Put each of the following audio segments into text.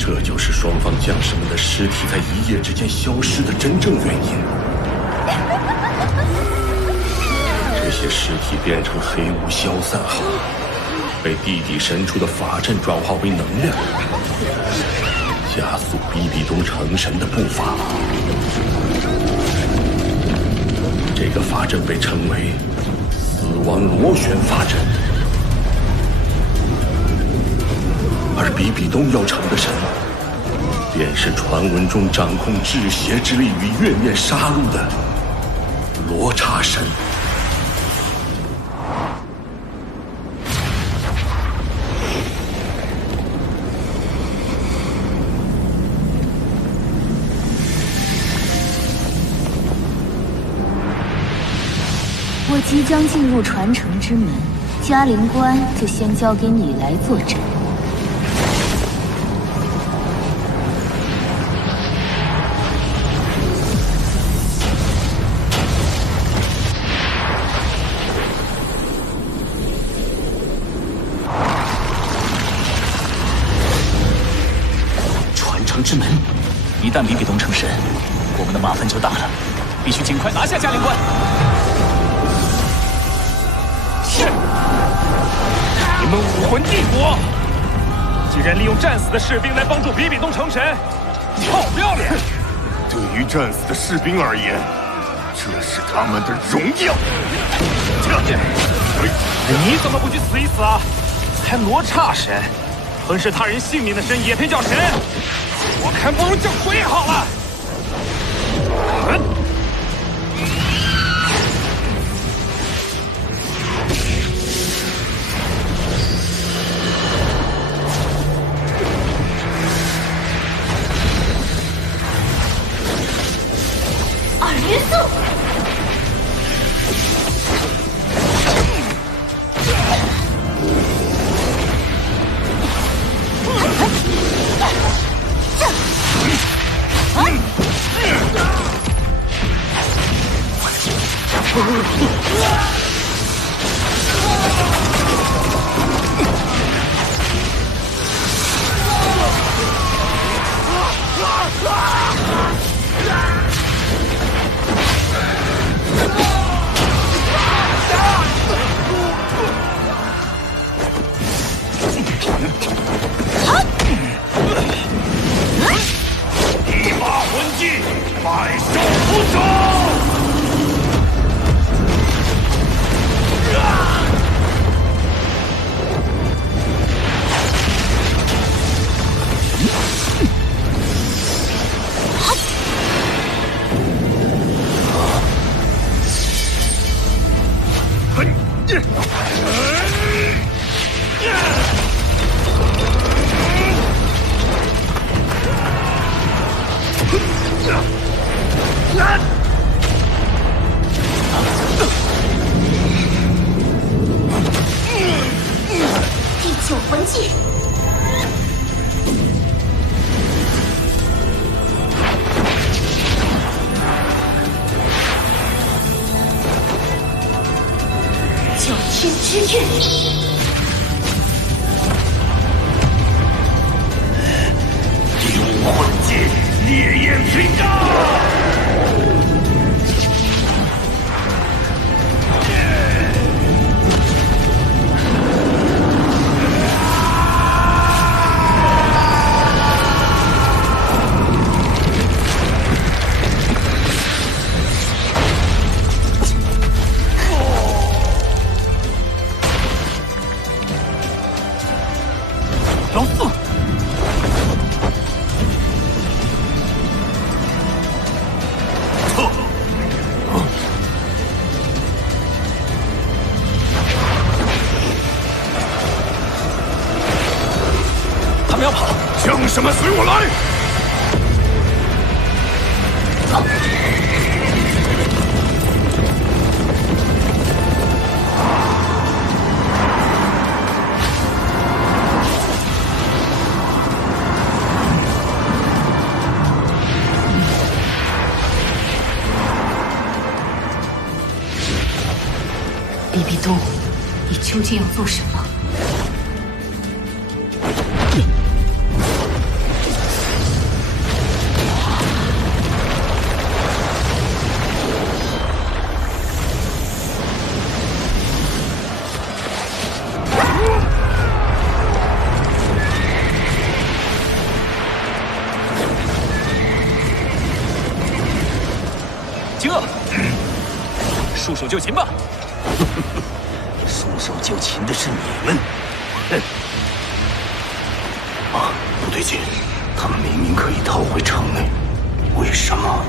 这就是双方将士们的尸体在一夜之间消失的真正原因。这些尸体变成黑雾消散后，被地底深处的法阵转化为能量，加速比比东成神的步伐。这个法阵被称为死亡螺旋法阵。而比比东要成的神，便是传闻中掌控至邪之力与怨念杀戮的罗刹神。我即将进入传承之门，嘉陵关就先交给你来坐镇。之门，一旦比比东成神，我们的麻烦就大了，必须尽快拿下嘉陵关。是，你们武魂帝国，竟然利用战死的士兵来帮助比比东成神，臭不要脸！对于战死的士兵而言，这是他们的荣耀。你怎么不去死一死啊？还罗刹神，吞噬他人性命的神也配叫神？我看不如叫鬼好了。二元素。一把魂技，百兽不走。第九魂技。九天之月。第五魂技，烈焰飞刀。士们，随我来！比比东，你究竟要做什么？惊愕，束手就擒吧！束手就擒的是你们！哼！啊，不对劲，他们明明可以逃回城内，为什么？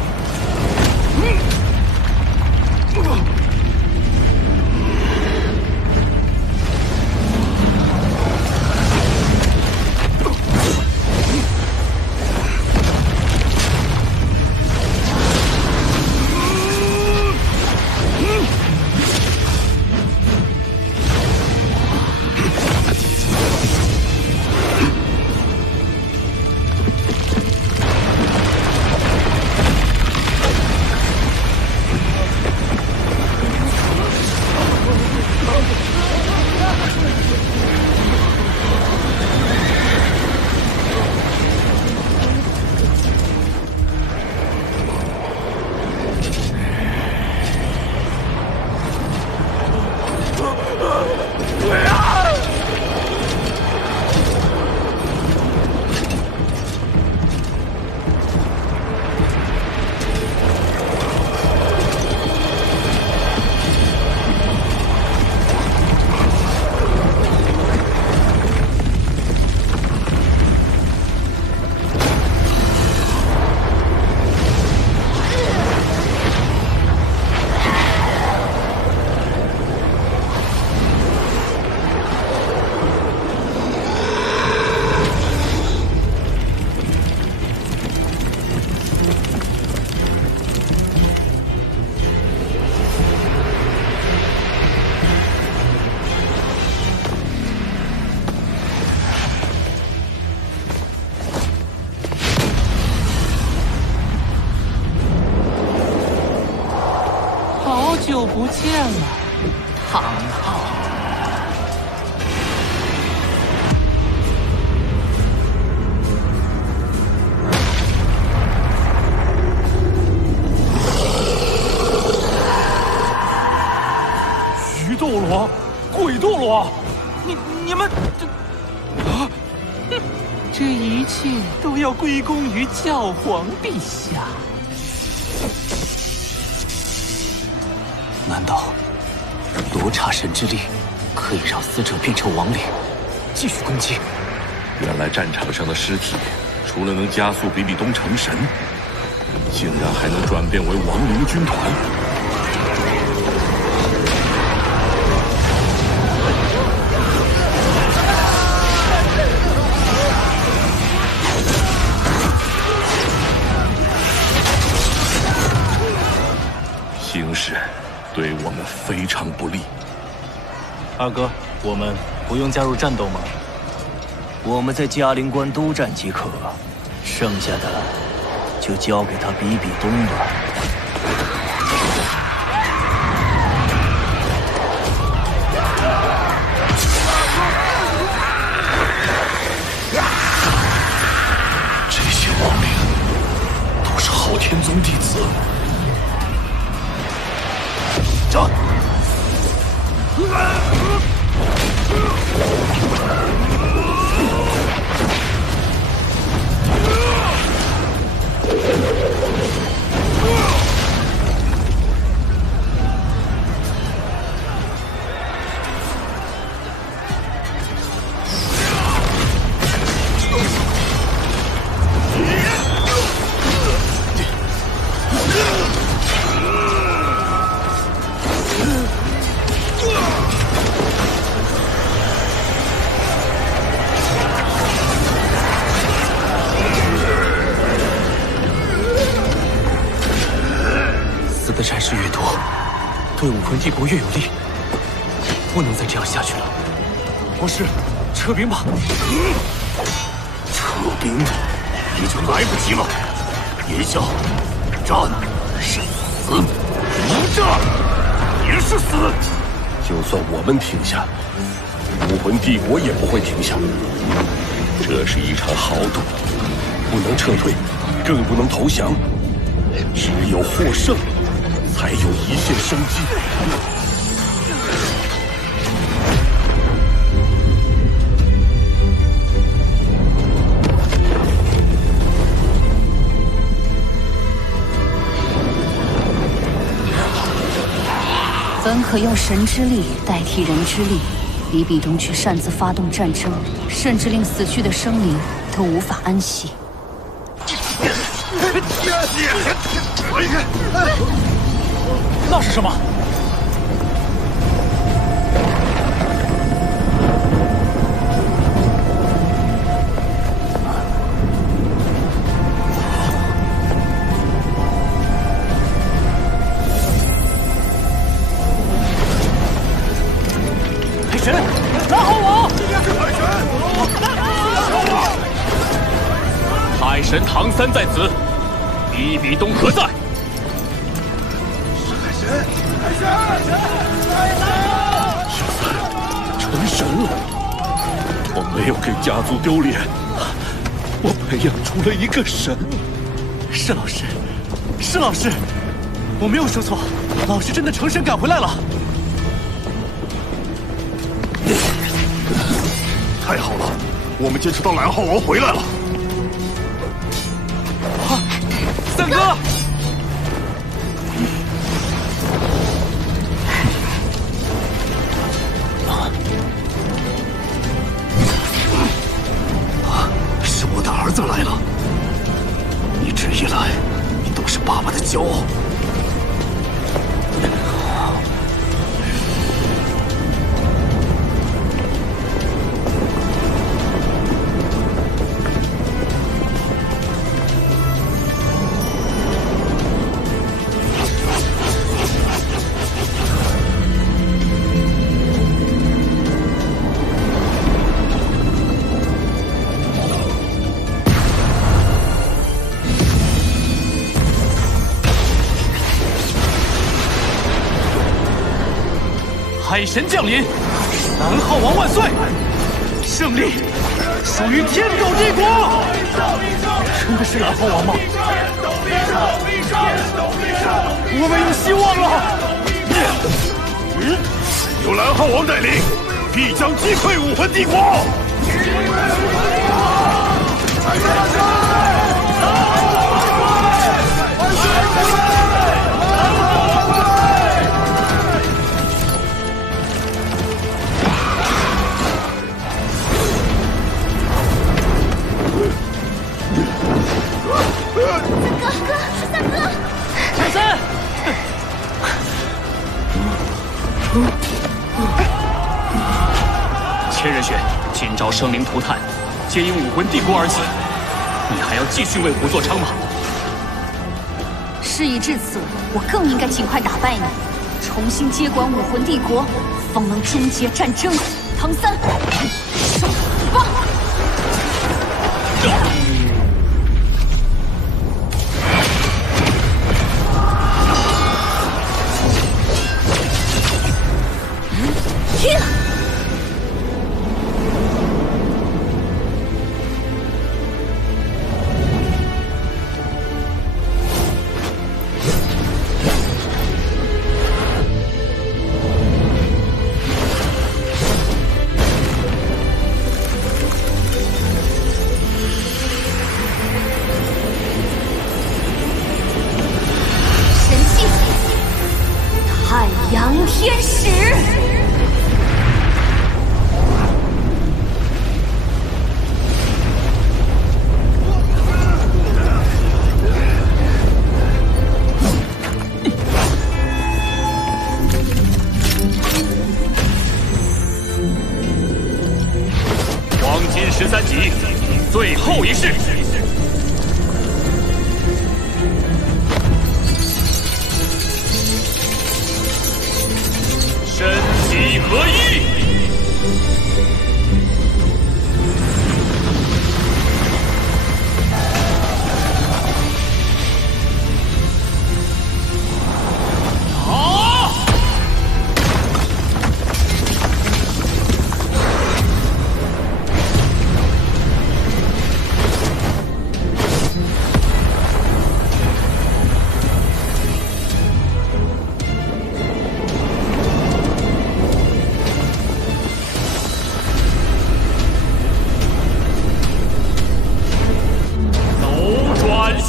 好久不见了，唐昊。鱼斗罗，鬼斗罗，你们这一切都要归功于教皇陛下。难道罗刹神之力可以让死者变成亡灵，继续攻击？原来战场上的尸体，除了能加速比比东成神，竟然还能转变为亡灵军团。形势对我们非常不利。二哥，我们不用加入战斗吗？我们在嘉陵关督战即可，剩下的就交给他比比东吧。这些亡灵都是昊天宗弟子。战！事越多，对武魂帝国越有利。不能再这样下去了。国师，撤兵吧。撤兵也就来不及了。眼下，战是死，不战也是死。就算我们停下，武魂帝国也不会停下。这是一场豪赌，不能撤退，更不能投降。只有获胜，才有一线生机。本可用神之力代替人之力，比比东却擅自发动战争，甚至令死去的生灵都无法安息。那是什么？海神，拉好我！海神唐三在此，比比东何在？成神了！我没有给家族丢脸，我培养出了一个神。是老师，是老师，我没有说错，老师真的成神赶回来了。太好了，我们坚持到蓝浩王回来了。三哥。是我的儿子来了，一直以来，你都是爸爸的骄傲。海神降临，蓝浩王万岁！胜利属于天斗帝国！真的是蓝浩王吗？我们有希望了！有蓝浩王带领，必将击溃武魂帝国！三哥，唐三！千仞雪，今朝生灵涂炭，皆因武魂帝国而起。你还要继续为虎作伥吗？事已至此，我更应该尽快打败你，重新接管武魂帝国，方能终结战争。唐三，上吧！天使，黄金13级，最后一式。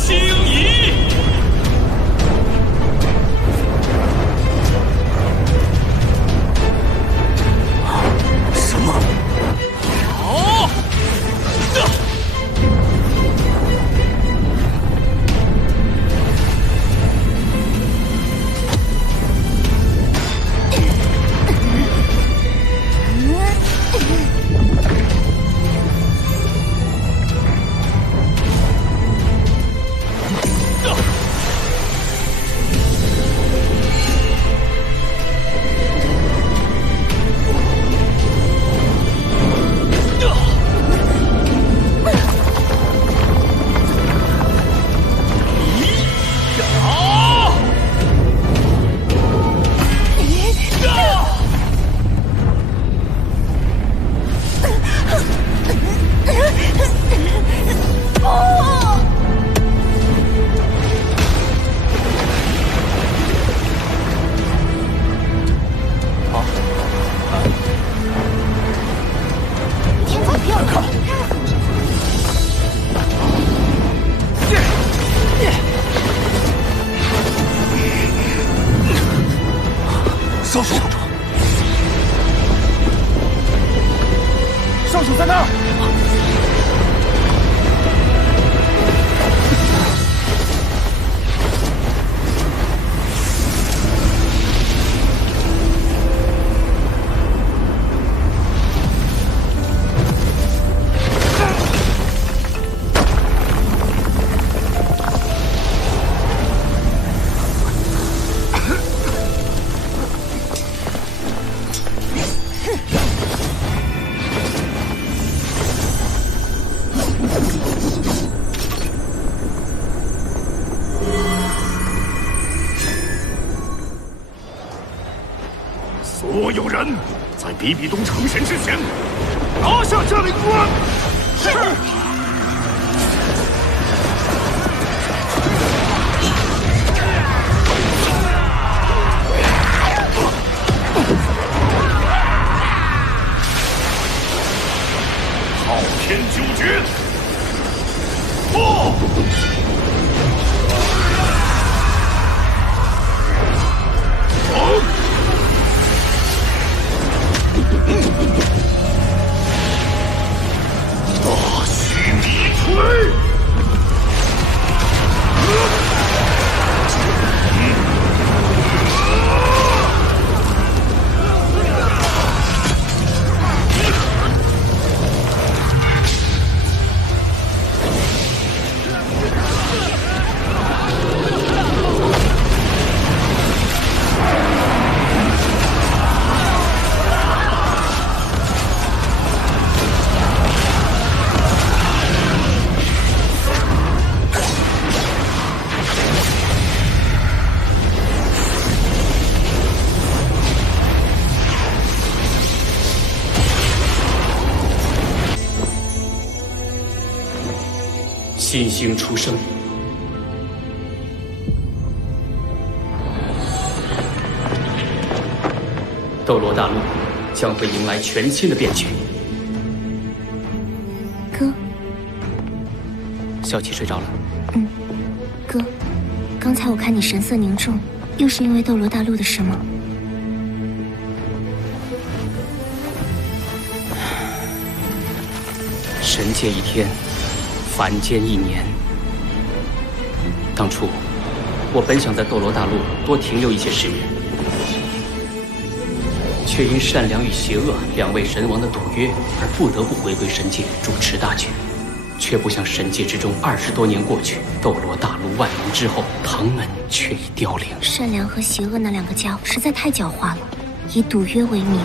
轻移。什么？好！少主，少主在那儿！所有人在比比东成神之前，拿下嘉陵关。是。昊天九诀，破！大须弥锤！新星出生，斗罗大陆将会迎来全新的变局。哥，小七睡着了。哥，刚才我看你神色凝重，又是因为斗罗大陆的事吗？神界一天，凡间一年。当初，我本想在斗罗大陆多停留一些时日，却因善良与邪恶两位神王的赌约，而不得不回归神界主持大局。却不想神界之中20多年过去，斗罗大陆万年之后，唐门却已凋零。善良和邪恶那两个家伙实在太狡猾了，以赌约为名，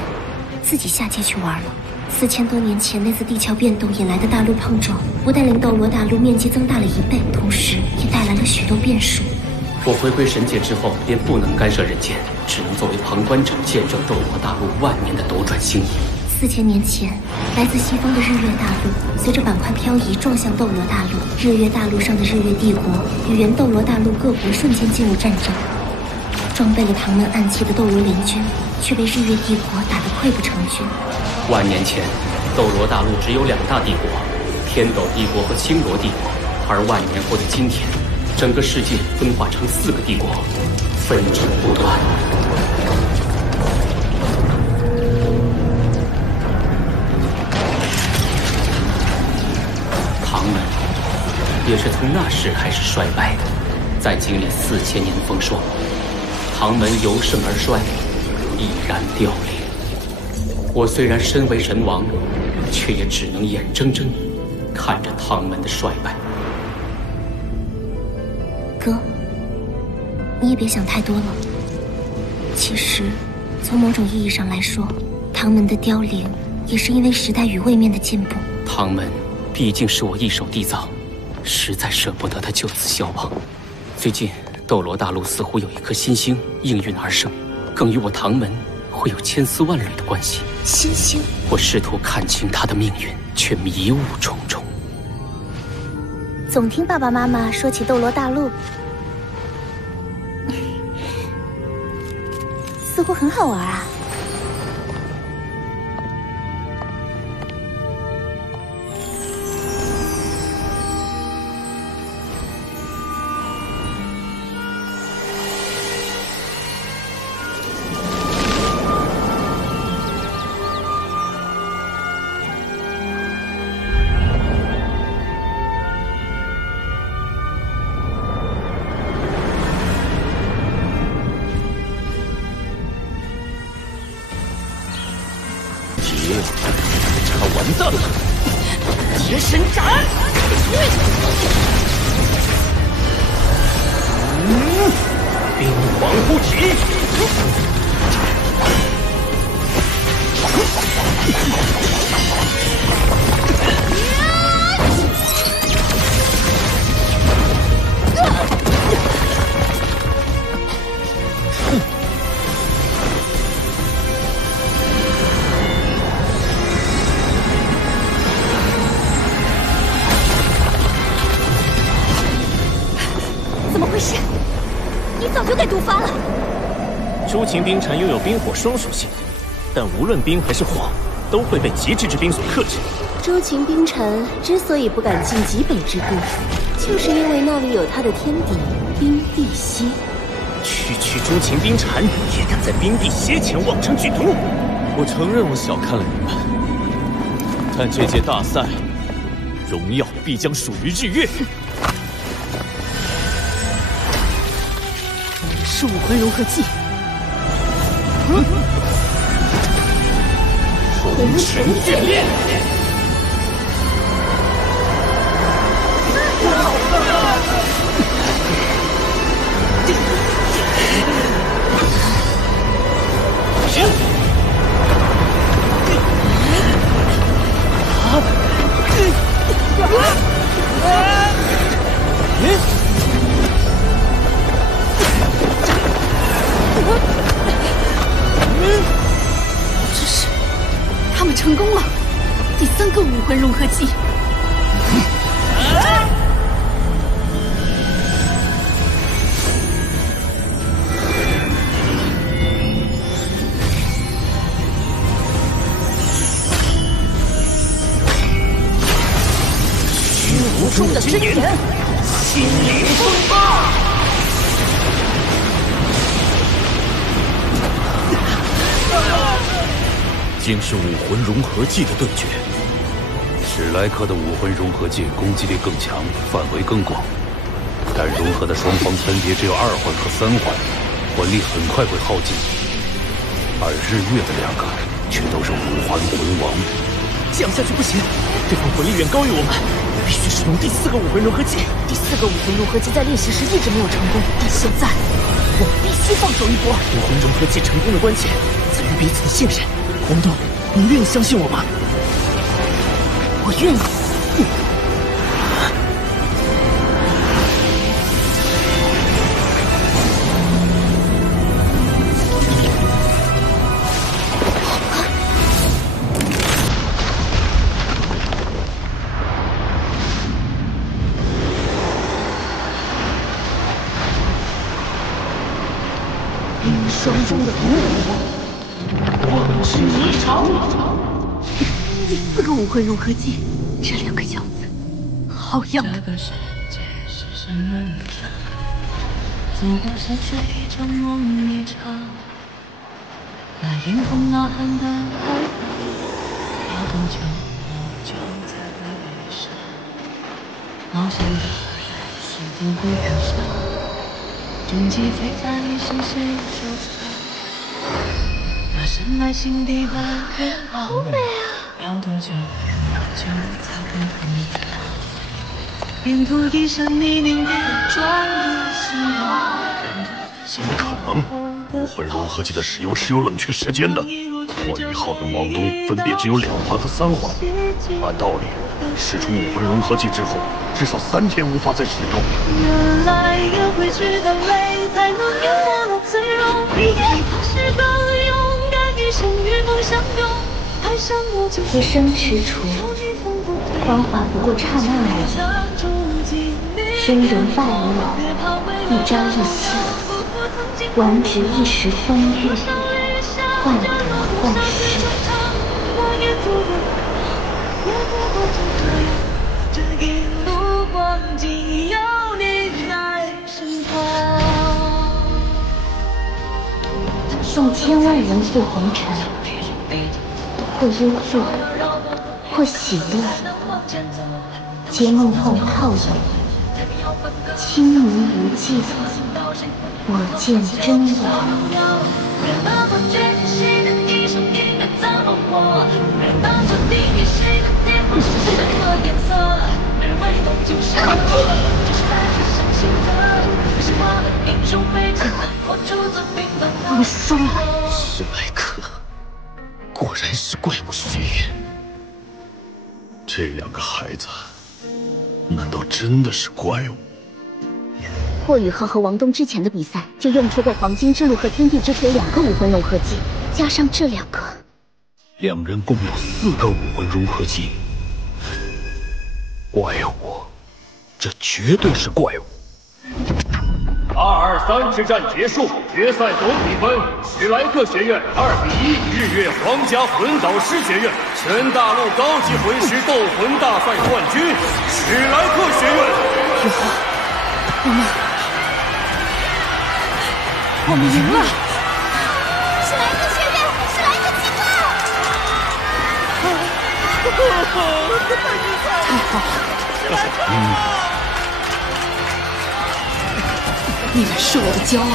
自己下界去玩了。4000多年前那次地壳变动引来的大陆碰撞，不但令斗罗大陆面积增大了1倍，同时也带来了许多变数。我回归神界之后，便不能干涉人间，只能作为旁观者，见证斗罗大陆万年的斗转星移。4000年前，来自西方的日月大陆随着板块漂移撞向斗罗大陆，日月大陆上的日月帝国与原斗罗大陆各国瞬间进入战争。装备了唐门暗器的斗罗联军，却被日月帝国打得溃不成军。万年前，斗罗大陆只有2大帝国，天斗帝国和青罗帝国，而万年后的今天，整个世界分化成4个帝国，纷争不断。唐门也是从那时开始衰败的，在经历4000年风霜，唐门由盛而衰，毅然凋零。我虽然身为神王，却也只能眼睁睁看着唐门的衰败。哥，你也别想太多了。其实，从某种意义上来说，唐门的凋零也是因为时代与位面的进步。唐门毕竟是我一手缔造，实在舍不得他就此消亡。最近，斗罗大陆似乎有一颗新星应运而生，更与我唐门会有千丝万缕的关系。新星，我试图看清他的命运，却迷雾重重。总听爸爸妈妈说起斗罗大陆，似乎很好玩啊。他完蛋了！劫神斩！冰皇护体！怎么回事？你早就该毒发了。诸秦冰蝉拥有冰火双属性，但无论冰还是火，都会被极致之冰所克制。诸秦冰蝉之所以不敢进极北之地，就是因为那里有他的天敌冰地蝎。区诸秦冰蝉也敢在冰地蝎前妄称剧毒！我承认我小看了你们，但这届大赛，荣耀必将属于日月。是武魂融合技。红尘眷恋。这是，他们成功了，第3个武魂融合技。虚无中的真言，心灵风暴。竟是武魂融合技的对决。史莱克的武魂融合技攻击力更强，范围更广，但融合的双方分别只有2环和3环，魂力很快会耗尽。而日月的2个却都是5环魂王，这样下去不行，对方魂力远高于我们，必须使用第4个武魂融合技。第4个武魂融合技在练习时一直没有成功，但现在我必须放手一搏。武魂融合技成功的关键在于彼此的信任。黄豆，你愿意相信我吗？我愿意。冰霜中的毒火。往之一场。第4个武魂融合技，这2个样子，好样的！走过山水一场梦一场，那迎风呐喊的海洋，要多久多久才会悲伤？翱翔的是否会遇上？终极飞在是谁手上？那深埋心底的愿望，要多久多久才会回答？沿途地上泥泞地转的希望。怎么可能？武魂融合剂的使用是有冷却时间的。我1号跟王东分别只有2环和3环，按道理使出武魂融合剂之后，至少3天无法再使用。原来有回去的泪，才能淹没了脆弱。是个勇敢一生与梦相拥，爱上我就一生踟蹰，光华不过刹那而已。真容败落，一朝一夕，玩值一时风韵，患得患失。这一路光景有你在身旁。送千万人赴红尘，或忧郁，或喜乐，皆梦幻泡影，清明无际，我见真我。你疯了！史莱克，果然是怪物学院。这2个孩子，难道真的是怪物？霍雨浩和王东之前的比赛就用出过黄金之路和天地之锤2个武魂融合技，加上这2个，2人共有4个武魂融合技。怪物，这绝对是怪物。2-2-3之战结束，决赛总比分：史莱克学院2比1日月皇家魂导师学院，全大陆高级魂师斗魂大赛冠军史莱克学院。雨浩，我们赢了！史莱克学院，史莱克赢了！太好了！你们是我的骄傲。